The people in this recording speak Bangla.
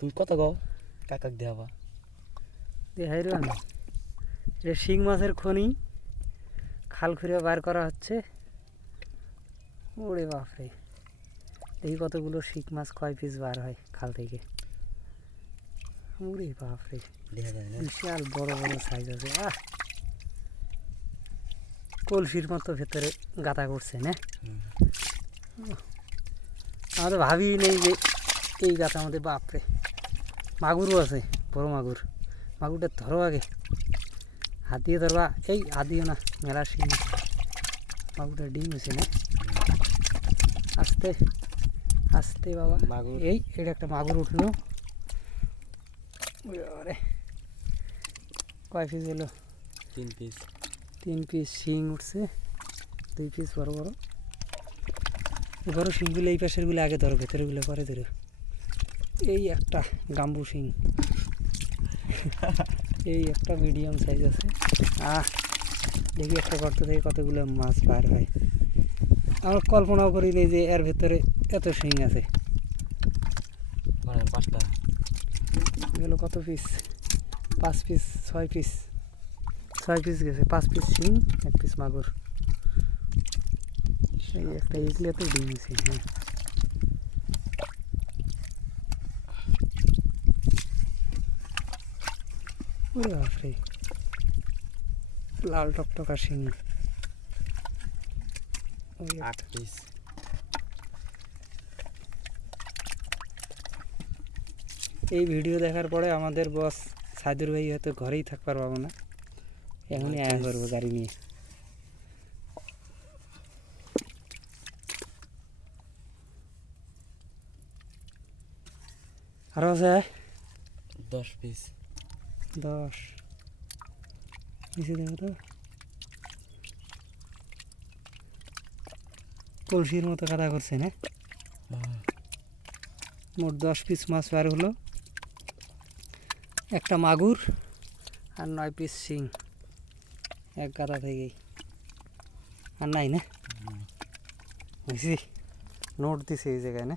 তুমি কত গো কাকাক দেওয়া দেখাই রে আমি এটা শিং মাছের খনি খাল খুঁড়ে বার করা হচ্ছে। ওরে বাপরে, দেখি কতগুলো শিং মাছ কয় পিস বার হয় খাল থেকে। ওরে বাপরে, দেখা যায় না। বিশাল বড় বড় সাইজ আছে। কলসির মতো ভেতরে গাঁথা করছে না? আমাদের ভাবি নেই যে এই গাঁথার মধ্যে বাপরে মাগুরও আছে, বড় মাগুর। মাগুরটা ধরো আগে, হাত দিয়ে ধরবা। এই হাত দিও না, মেলা শিং মাগুরটা ডিম হয়েছে না? আস্তে আস্তে বাবা মাগুর। এই এটা একটা মাগুর উঠলো। আরে কয় পিস হলো? 3 পিস। 3 পিস শিং উঠছে, 2 পিস বড় বড়। এই বড় শিংগুলো এই পাশেরগুলো আগে ধরো, ভেতরেগুলো পরে ধরো। এই একটা গাম্বু শিং, এই একটা মিডিয়াম সাইজ আছে। দেখি একটা গর্ত থেকে কতগুলো মাছ বার হয়। আমরা কল্পনাও করি নি যে এর ভেতরে এত শিং আছে। 5টা এগুলো কত পিস? 5 পিস, 6 পিস, 6 পিস গেছে। 5 পিস শিং, 1 পিস মাগুর। এই একটা এগুলো তো ডিম আছে। হ্যাঁ, ওরে বাপরে, লাল টকটকা শিং। 8 পিস। এই ভিডিও দেখার পরে আমাদের বস সাইদুর ভাই হয়তো ঘরেই থাকতে পারবো না, এখনই আয়া করবো গাড়ি নিয়ে। আরো আছে 10 পিস। 10 নিচে দেখো তো, কলসির মতো কাদা করছে না? মোট 10 পিস মাছ বার হলো, একটা মাগুর আর 9 পিস শিং এক গাদা থেকেই। আর নাই না? নোট দিছে এই জায়গায় না?